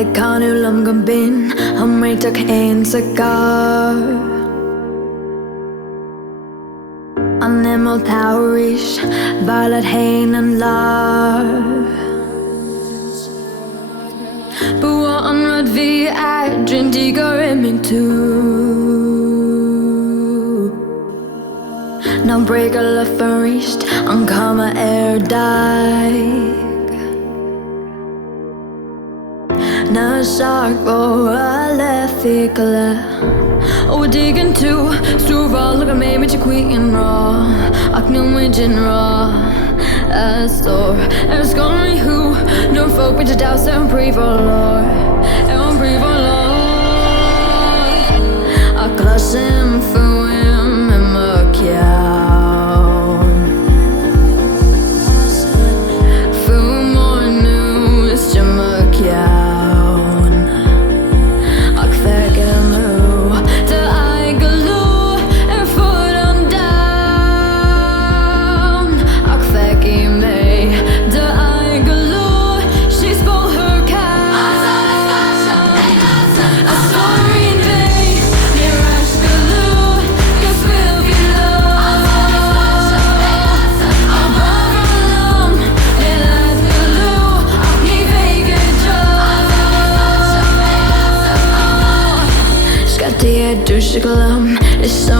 Jeg kan jo langt bin om jeg tok en cigar. Animal towerish, violet hain and love. But what on red vi er, dream digger in me too. Now break a love for east, on comma air die. Na shark og alle fikle og diggen to Stor look at me med queen raw Aknum med gin raw Astor Er skål me who No folk med det dags en privolor En privolor Aklasem fuim med mørkjaun Fum og nu is mørkjaun Dusjeglem, it's so